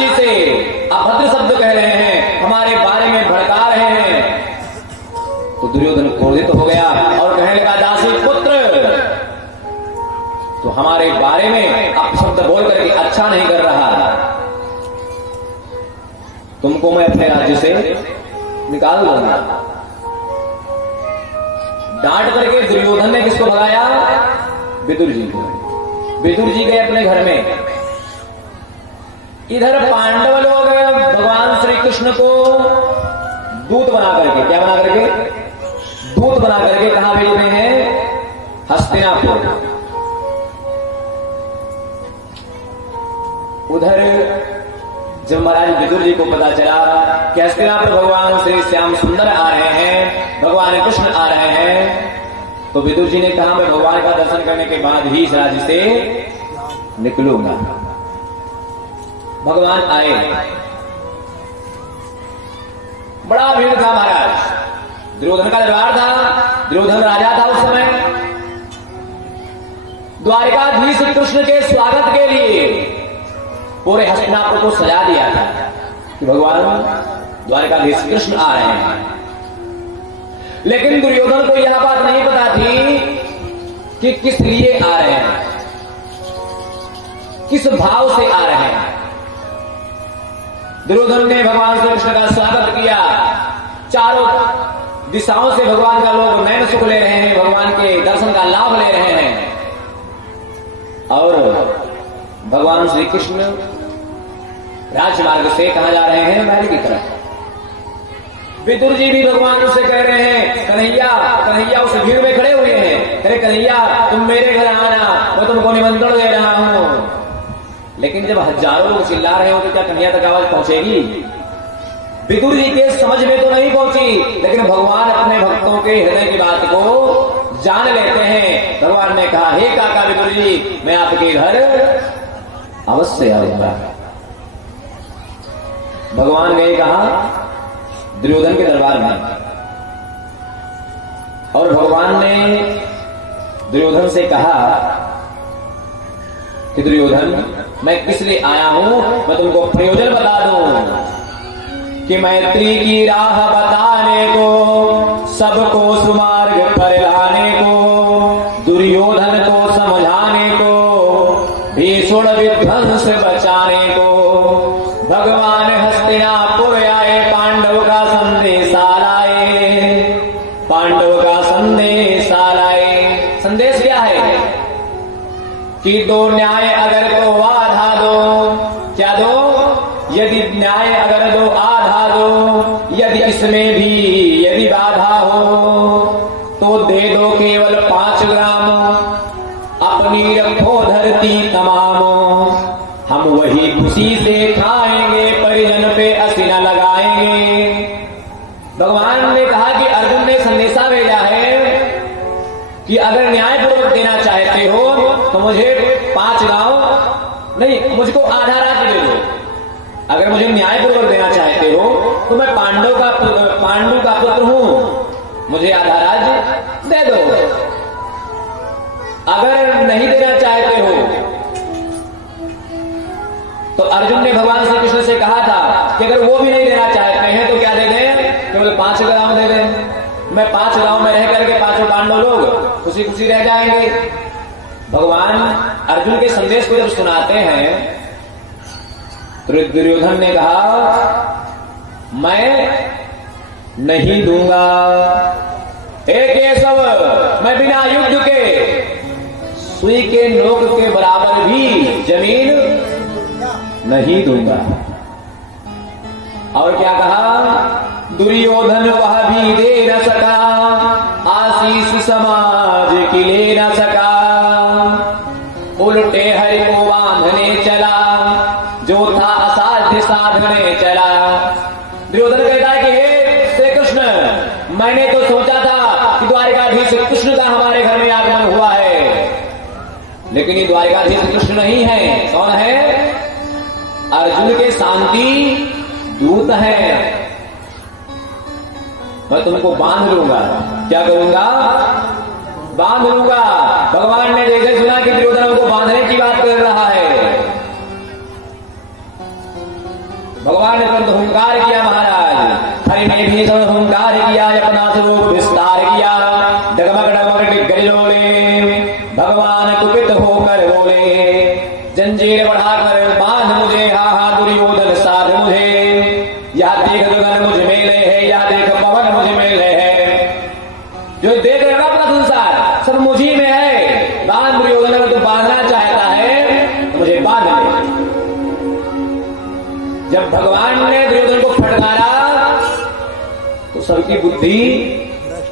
जी से अभद्र शब्द कह रहे हैं, हमारे बारे में भड़का रहे हैं। तो दुर्योधन क्रोधित हो गया और कहने लगा, दासी पुत्र, तो हमारे बारे में अपशब्द बोल करके अच्छा नहीं कर रहा, तुमको मैं अपने राज्य से निकाल दूंगा। डांट करके दुर्योधन ने किसको भगाया? विदुर जी को। विदुर जी गए अपने घर में। इधर पांडव लोग भगवान श्री कृष्ण को दूत बना करके, क्या बना करके? दूत बना करके कहां भेज रहे हैं? हस्तिनापुर। उधर जब महाराज विदुर जी को पता चला कि हस्तिनापुर भगवान श्री श्याम सुंदर आ रहे हैं, भगवान कृष्ण आ रहे हैं, तो विदुर जी ने कहा, मैं भगवान का दर्शन करने के बाद ही इस राज्य से निकलूंगा। भगवान आए, बड़ा भीड़ था महाराज। दुर्योधन का दरबार था, दुर्योधन राजा था उस समय। द्वारिकाधीश कृष्ण के स्वागत के लिए पूरे हस्तिनापुर को सजा दिया था कि भगवान द्वारिकाधीश कृष्ण आ रहे हैं। लेकिन दुर्योधन को यह बात नहीं पता थी कि किस लिए आ रहे हैं, किस भाव से आ रहे हैं। दुर्योधन ने भगवान श्री कृष्ण का स्वागत किया, चारों दिशाओं से भगवान का लोग नैन सुख ले रहे हैं, भगवान के दर्शन का लाभ ले रहे हैं। और भगवान श्री कृष्ण राजमार्ग से कहां जा रहे हैं? महल की तरफ। विदुर जी भी भगवान से कह रहे हैं, कन्हैया कन्हैया, उस भीड़ में खड़े हुए हैं, अरे कन्हैया तुम मेरे घर आना, मैं तुमको निमंत्रण दे रहा हूं। लेकिन जब हजारों लोग चिल्ला रहे हो तो क्या कन्हैया तक आवाज पहुंचेगी? विदुर जी के समझ में तो नहीं पहुंची, लेकिन भगवान अपने भक्तों के हृदय की बात को जान लेते हैं। भगवान ने कहा, हे काका विदुर जी, मैं आपके घर अवश्य आऊंगा। भगवान ने कहा दुर्योधन के दरबार में, और भगवान ने दुर्योधन से कहा कि दुर्योधन, मैं किस लिए आया हूं, मैं तुमको प्रयोजन बता दूं कि मैत्री की राह बताने को, सबको सुमार्ग पर लाने को, दुर्योधन को समझाने को, भीषण विध्वंस बचाने को भगवान हस्तिनापुर आए, पांडव का संदेशा लाए, पांडव का संदेशा लाए। संदेश क्या है? कि दो न्याय अगर तो आधा दो, क्या दो? यदि न्याय अगर दो आधा दो, यदि इसमें भी यदि बाधा हो तो दे दो केवल 5 ग्राम, अपनी रखो धरती तमाम, हम वही खुशी से खाएंगे, परिजन पे असीना लगाएंगे। भगवान ने कहा कि अर्जुन ने संदेशा भेजा है कि अगर न्यायपूर्वक देना चाहते हो तो मुझे 5 गांव नहीं, मुझको आधा राज्य दे दो। अगर मुझे न्यायपूर्वक देना चाहते हो तो मैं पांडु का पुत्र हूं, मुझे आधा राज्य दे दो। अगर नहीं देना चाहते हो तो अर्जुन ने भगवान श्री कृष्ण से कहा था कि अगर वो भी नहीं देना चाहते हैं तो क्या दे दें? केवल 5 गांव दे दें। मैं 5 गांव में रह करके 5 पांडव लोग खुशी खुशी रह जाएंगे। भगवान अर्जुन के संदेश को जब सुनाते हैं तो दुर्योधन ने कहा, मैं नहीं दूंगा। एक ये सब, मैं बिना युद्ध के सुई के नोक के बराबर भी जमीन नहीं दूंगा। और क्या कहा? दुर्योधन वह भी दे न सका, आशीष समाज की ले न सका, उल्टे हरि को बांधने चला, जो था असाध्य साधने चला। दुर्योधन कहता है कि हे श्री कृष्ण, मैंने तो सोचा था कि द्वारिकाधीश कृष्ण का हमारे घर में आगमन हुआ है, लेकिन ये द्वारिकाधीश कृष्ण नहीं है। कौन है? अर्जुन के शांति दूत है। मैं तुमको बांध लूंगा। क्या करूंगा? बांध लूंगा। भगवान ने जैसे सुना कि दुर्योधन को बांधने की बात कर रहा है भगवान ने तुरंत हुंकार किया महाराज। हरि ने भी हुंकार किया, अपना स्वरूप विस्तार किया। डगमग डगमग डिग्गरियोले भगवान कुपित होकर बोले, जंजीर बढ़ाकर बांध मुझे, हा हा दुर्योधन साध मुझे। या देख गगन मुझ मेले है, या देख पवन मुझ मेले है। जो देख रहे अपना संसार सब मुझी में है। बांध दुर्योधन, अगर तू बांधना चाहता है तो मुझे बांध ले। जब भगवान ने दुर्योधन को फटकारा तो सबकी बुद्धि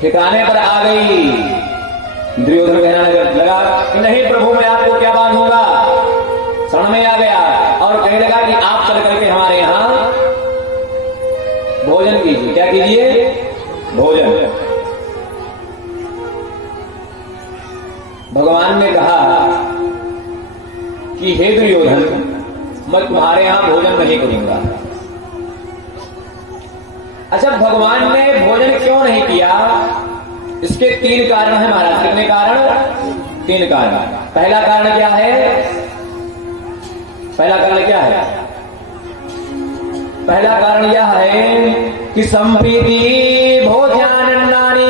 ठिकाने पर आ गई। दुर्योधन कहने लगा कि नहीं प्रभु, मैं आपको क्या बांधूंगा। शरण में आ गया और कहने लगा कि आप चल करके हमारे यहां भोजन कीजिए। क्या कीजिए? भोजन। भगवान ने कहा कि हे दुर्योधन, मैं तुम्हारे यहां भोजन नहीं करूंगा। अच्छा, भगवान ने भोजन क्यों नहीं किया? इसके 3 कारण है महाराज। कितने कारण? 3 कारण। पहला कारण क्या है? पहला कारण क्या है? पहला कारण यह है कि संप्रीति भोज्यानन्नानि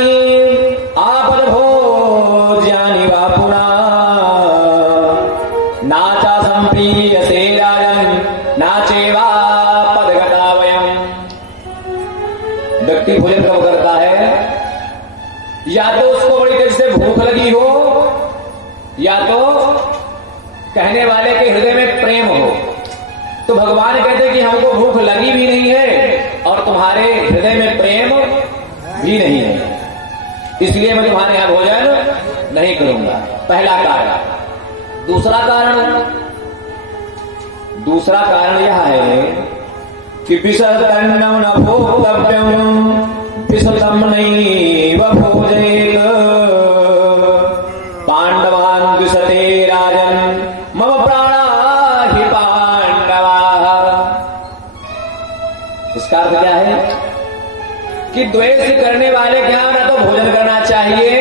आपद भोज्यानि वा पुरा नाचा संप्रीयसे राजन नाचेवा पदगता वयम। व्यक्ति भोजन कब करता है? या तो उसको बड़ी तेज से भूख लगी हो, या तो कहने वाले के हृदय में प्रेम हो। तो भगवान कहते हैं कि हमको भूख लगी भी नहीं है और तुम्हारे हृदय में प्रेम भी नहीं है, इसलिए मैं तुम्हारे यहां भोजन नहीं करूंगा। पहला कारण। दूसरा कारण यह है कि विसर्तन्नम न भोक्तव्यम विसतम नैव भोजयेत पांडवान् द्विषते राजन मम प्राणा हि पांडवा। इसका अर्थ क्या है कि द्वेष करने वाले के यहां न तो भोजन करना चाहिए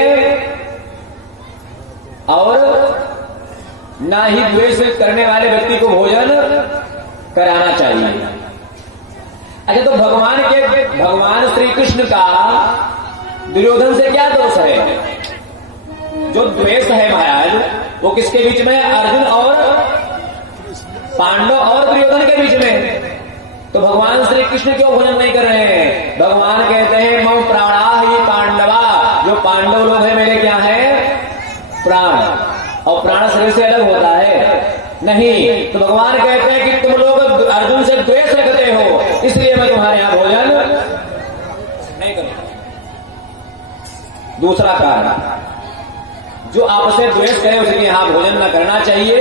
और ना ही द्वेष करने वाले व्यक्ति को भोजन कराना चाहिए। अच्छा, तो भगवान श्री कृष्ण का दुर्योधन से क्या दोष है? जो द्वेष है महाराज वो किसके बीच में? अर्जुन और पांडव और दुर्योधन के बीच में। तो भगवान श्री कृष्ण क्यों भोजन नहीं कर रहे हैं? भगवान कहते हैं मम प्राणा ही पांडवा। जो पांडव लोग हैं मेरे क्या है? प्राण। और प्राण शरीर से अलग होता है नहीं। तो भगवान कहते हैं कि तुम लोग अर्जुन से द्वेष रखते हो, इसलिए मैं तुम्हारे यहां भोजन नहीं करूंगा। दूसरा कारण, जो आपसे द्वेष करे उसके यहां भोजन न करना चाहिए,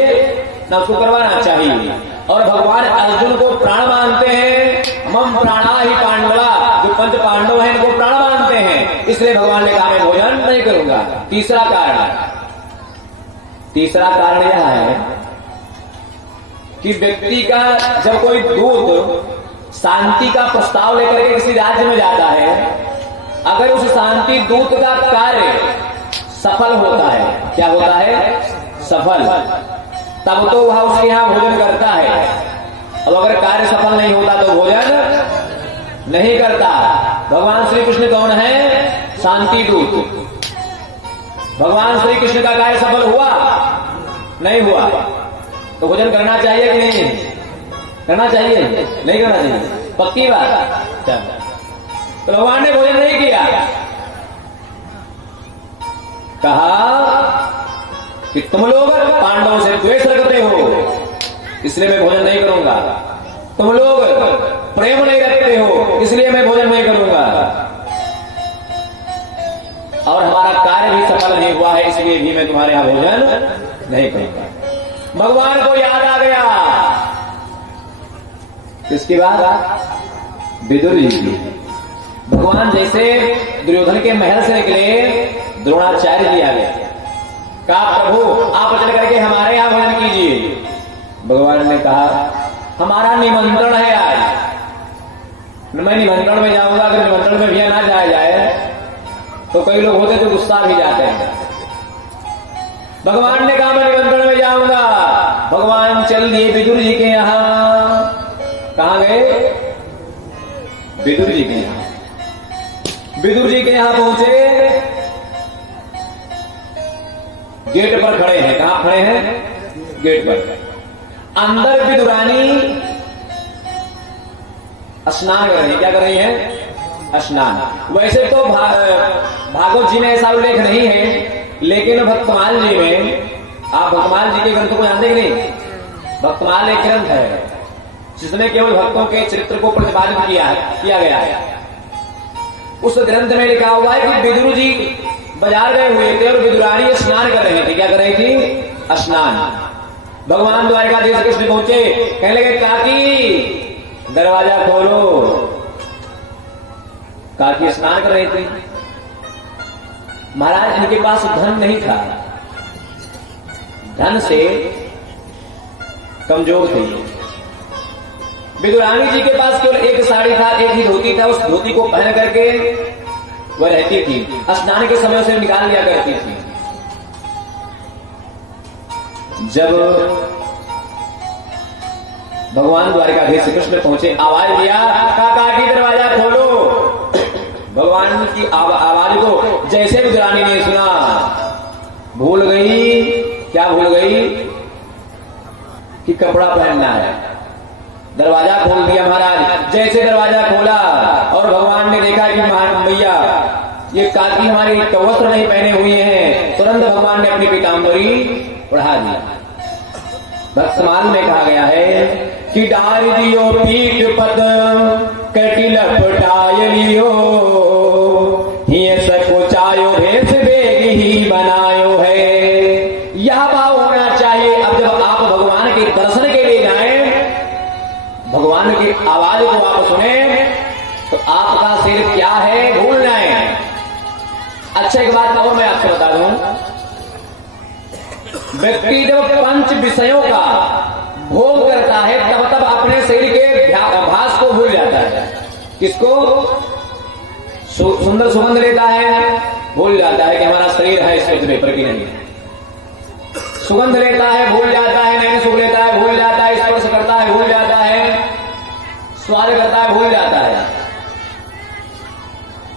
न उसको करवाना चाहिए। और भगवान अर्जुन को प्राण मानते हैं। मम प्राणा ही पांडवा। जो 5 पांडव हैं इनको प्राण मानते हैं, इसलिए भगवान ने कहा मैं भोजन नहीं करूंगा। तीसरा कारण यह है कि व्यक्ति का जब कोई दूत शांति का प्रस्ताव लेकर के किसी राज्य में जाता है, अगर उस शांति दूत का कार्य सफल होता है, क्या होता है? सफल, तब तो वह उसके यहां भोजन करता है। और अगर कार्य सफल नहीं होता तो भोजन नहीं करता। भगवान श्री कृष्ण कौन है? शांति दूत। भगवान श्री कृष्ण का कार्य सफल हुआ? नहीं हुआ तो भोजन करना चाहिए कि नहीं करना चाहिए? नहीं करना चाहिए, पक्की बात। तो भगवान ने भोजन नहीं किया, कहा कि तुम लोग पांडवों से द्वेष रखते हो, इसलिए मैं भोजन नहीं करूंगा। तुम लोग प्रेम नहीं रखते हो, इसलिए मैं भोजन नहीं करूंगा। और हमारा कार्य भी सफल नहीं हुआ है, इसलिए भी मैं तुम्हारे यहां भोजन नहीं करूंगा। भगवान को याद आ गया किसकी बात? विदुर जी की। भगवान जैसे दुर्योधन के महल से निकले, द्रोणाचार्य जी आ गए, कहा प्रभु आप चल करके हमारे यहां भोजन कीजिए। भगवान ने कहा हमारा निमंत्रण है आज, मैं निमंत्रण में जाऊंगा। अगर निमंत्रण में भी ना जाया जाए तो कई लोग होते तो गुस्सा भी जाते हैं। भगवान ने कहा मैं निमंत्रण में जाऊंगा। भगवान चल दिए विदुर जी के यहां। कहा कहां गए? विदुर जी के यहां। विदुर जी के यहां पहुंचे, गेट पर खड़े हैं। कहां खड़े हैं? गेट पर। अंदर विदुरानी स्नान कर रही है। क्या कर रही है? स्नान। वैसे तो भागवत जी में ऐसा उल्लेख नहीं है, लेकिन भक्तमाल जी में, आप भक्तमाल जी के ग्रंथों को जानते कि नहीं? भक्तमाल एक ग्रंथ है जिसमें केवल भक्तों के चरित्र को प्रतिपादित किया गया है। उस ग्रंथ में लिखा हुआ है कि विदुर जी बाजार गए हुए थे और विदुरानी स्नान कर रही थी। क्या कर रही थी? स्नान। भगवान द्वारकाधीश कृष्ण पहुंचे, कहने लगे काकी दरवाजा खोलो। काकी स्नान कर रही थी। महाराज इनके पास धन नहीं था, धन से कमजोर थे। विदुरानी जी के पास केवल एक साड़ी था, एक ही धोती था। उस धोती को पहन करके वह रहती थी। स्नान के समय से निकाल लिया करती थी। जब भगवान द्वारकाधीश कृष्ण पहुंचे, आवाज दिया काकी दरवाजा खोलो। भगवान की आवाज को जैसे विदुरानी ने सुना, भूल गई। क्या भूल गई? कि कपड़ा पहनना है। दरवाजा खोल दिया महाराज। जैसे दरवाजा खोला और भगवान ने देखा कि मैया ये काकी हमारी वस्त्र नहीं पहने हुए हैं, तुरंत भगवान ने अपनी पीताम्बरी बढ़ा दी। भक्तमाल में कहा गया है कि डार दियो पीठ पद कटी लपटाय लियो, ये सकुचायो भेष बेग ही बनायो है। यह भाव होना चाहिए। अब जब आप भगवान के दर्शन के लिए जाएं, भगवान की आवाज को आप सुने, तो आपका सिर क्या है भूल जाए। अच्छा एक बात और मैं आपको बता दूं, व्यक्ति जब पंच विषयों का भोग करता है तब अपने शरीर के भास को भूल जाता है। किसको? सुंदर सुगंध लेता है, भूल जाता है कि हमारा शरीर है इस पृथ्वी पर कि नहीं। सुगंध लेता है, भूल जाता है। नैन सुख लेता है, भूल जाता है। स्पर्श करता है, भूल जाता है। स्वाद करता है, भूल जाता है।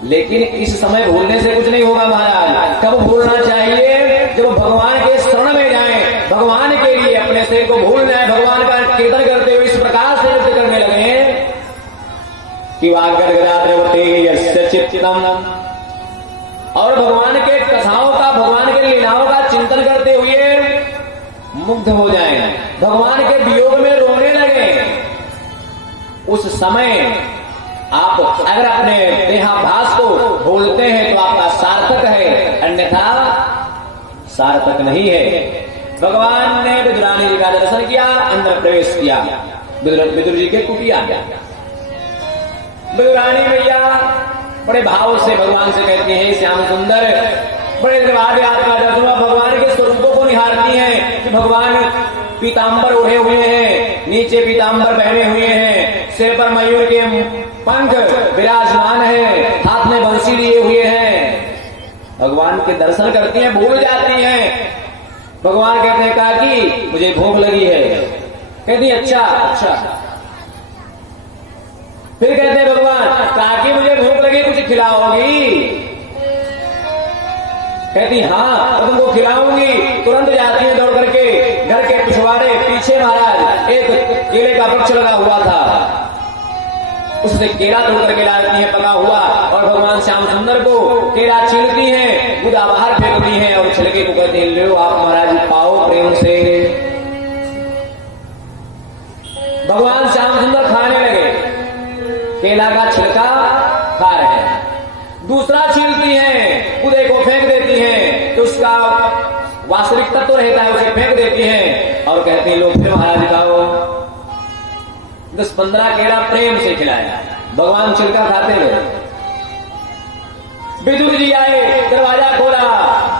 लेकिन इस समय भूलने से कुछ नहीं होगा महाराज। कब भूलना चाहिए? जब भगवान के शरण में जाएं, भगवान के लिए अपने शरीर को भूल जाए, भगवान का कीर्तन करते हुए इस प्रकार से नृत्य करने लगे कि चित्तम, और भगवान के कथाओं का, भगवान के लीलाओं का चिंतन करते हुए मुग्ध हो जाएं, भगवान के वियोग में रोने लगे। उस समय आप अगर अपने देहाभास को भूलते हैं तो आपका सार्थक है, अन्यथा सार्थक नहीं है। भगवान ने विदुरानी जी का दर्शन किया, अंदर प्रवेश किया। विदुर जी के कुटिया गया। विदुरानी मैया बड़े भाव से भगवान से कहती हैं, श्याम सुंदर, बड़े निर्वाध आत्मा हुआ, भगवान के स्वरूपों को निहारती हैं कि भगवान पीताम्बर ओढ़े हुए हैं, नीचे पीताम्बर पहने हुए हैं, सिर पर मयूर के पंख विराजमान है, हाथ में बंसी लिए हुए हैं। भगवान के दर्शन करती हैं, भूल जाती हैं। भगवान कहते हैं काकी मुझे भूख लगी है। कहती अच्छा अच्छा। फिर कहते हैं भगवान काकी मुझे भूख लगी, कुछ खिलाओगी? कहती हाँ तुमको खिलाऊंगी। तुरंत जाती है दौड़ करके घर के पिछवाड़े पीछे महाराज एक केले का वृक्ष लगा हुआ था, उससे केला तोड़ करके लाती है पका हुआ, और भगवान श्याम सुंदर को केला छीलती हैं, गुदा बाहर फेंकती हैं और छिलके को कहते हैं लो आप महाराज पाओ प्रेम से। भगवान श्याम सुंदर खाने लगे, केला का छिलका खा रहे हैं। दूसरा छीलती हैं, गुदे को फेंक देती हैं, तो उसका वास्तविक तत्व रहता है उसे फेंक देती हैं और कहती हैं लो फिर महाराज खाओ। 10-15 केला प्रेम से खिलाया, भगवान छिलका खाते हुए। विदुर जी आए, दरवाजा खोला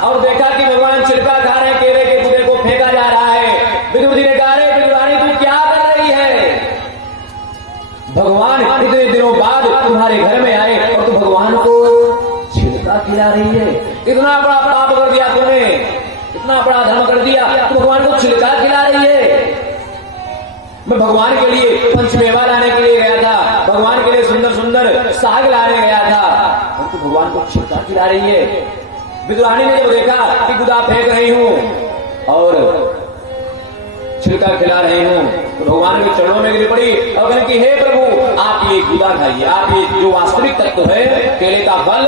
और देखा कि भगवान छिलका खा रहे, केले के गुदे को फेंका जा रहा है। विदुर जी ने कहा रे विदुरानी तू क्या कर रही है? भगवान इतने दिनों बाद तुम्हारे घर में आए और तू भगवान को छिलका खिला रही है। इतना बड़ा पाप कर दिया तूने, इतना बड़ा धर्म कर दिया, तू भगवान को छिलका खिला रही है। मैं भगवान के लिए पंचमेवा लाने के लिए साग लाने गया था और तो भगवान को छिलका खिला रही है। विदुरानी ने जब देखा कि गुदा फेंक रही हूं और छिलका खिला रही हूं तो भगवान के चरणों में गिर पड़ी और कहने की हे प्रभु आप ये गुदा खाइए, आप ये जो वास्तविक तत्व है केले का फल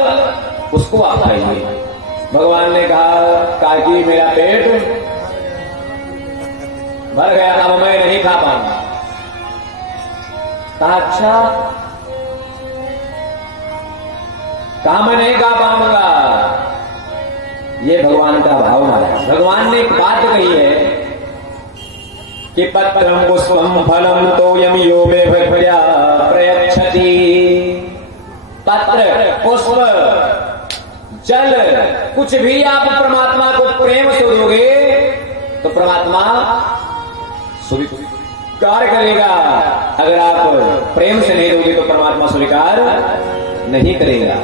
उसको आप खाइए। भगवान ने कहा कि मेरा पेट भर गया, अब मैं नहीं खा पाऊंगा। कहा अच्छा, कहा मैं नहीं खा पाऊंगा। ये भगवान का भाव मारा। भगवान ने एक बात कही है कि पत्रम पुष्पम फलम तोयम यो मे भक्त्या प्रयच्छति। पत्र पुष्प जल कुछ भी आप परमात्मा को प्रेम से दोगे तो परमात्मा स्वीकार करेगा। अगर आप प्रेम से नहीं दोगे तो परमात्मा स्वीकार नहीं करेगा।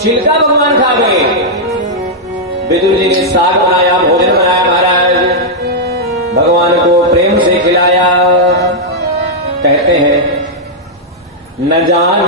छिलका भगवान खा गए। विदुर जी ने साग बनाया, भोजन बनाया, महाराज भगवान को प्रेम से खिलाया। कहते हैं न जान